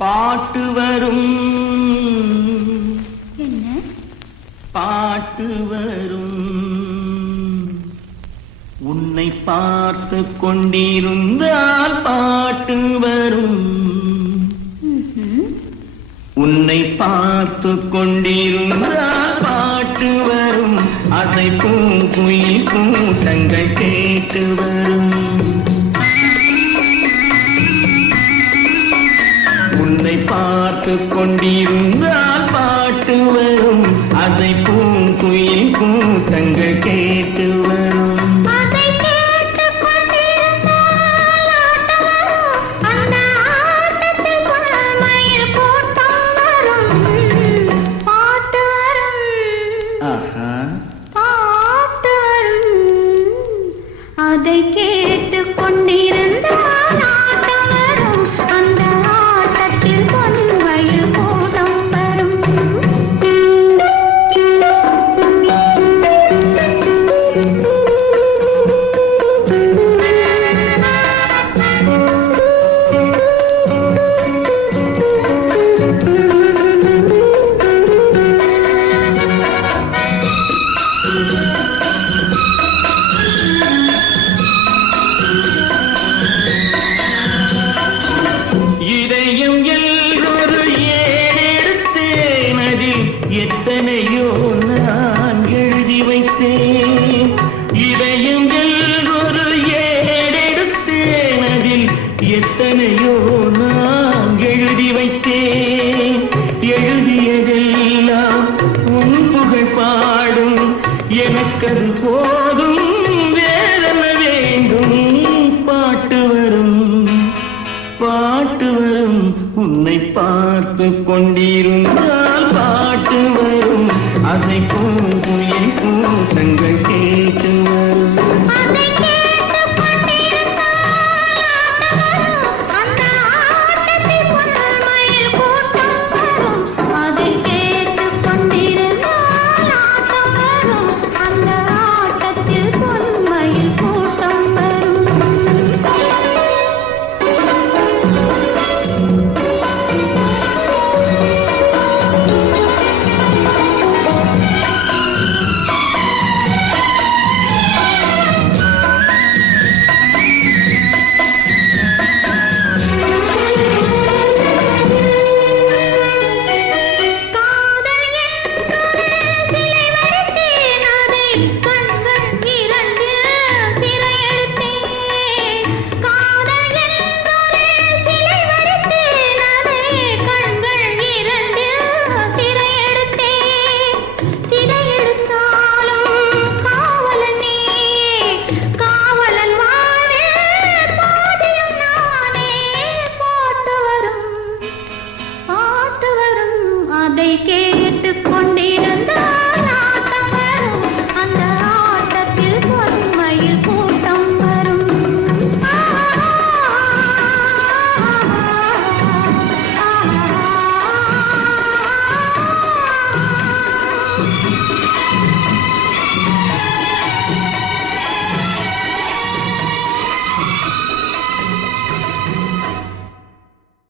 பாட்டு வரும் என்ன பாட்டு வரும் உன்னை பார்த்து கொண்டிருந்தால் பாட்டு வரும் உன்னை பார்த்து கொண்டிருந்தால் பாட்டு வரும் அதை பூங்குயில் கூட்டங்கள் கேட்டு வரும் உன்னை பார்த்து கொண்டிருந்தால் பாட்டு வரும் அதை பூங்குயில் கூட்டங்கள் கேட்டு வரும் அதை கேட்டு கொண்டிருந்தால் ஆட்டம் வரும் அந்த ஆட்டத்தில் பொன்வயல் கூட்டம் வரும் எத்தனையோ நான் எழுதி வைத்தேன் இதயங்கள் ஒரு ஏடெடுத்தேன் அதில் எத்தனையோ நான் எழுதி வைத்தேன் எழுதியதெல்லாம் உன் புகழ் பாடும் எனக்கது போதும் வேறென்ன வேண்டும் பாட்டு வரும் உன்னை பார்த்து கொண்டிருந்தால் பாட்டு வரும் அதை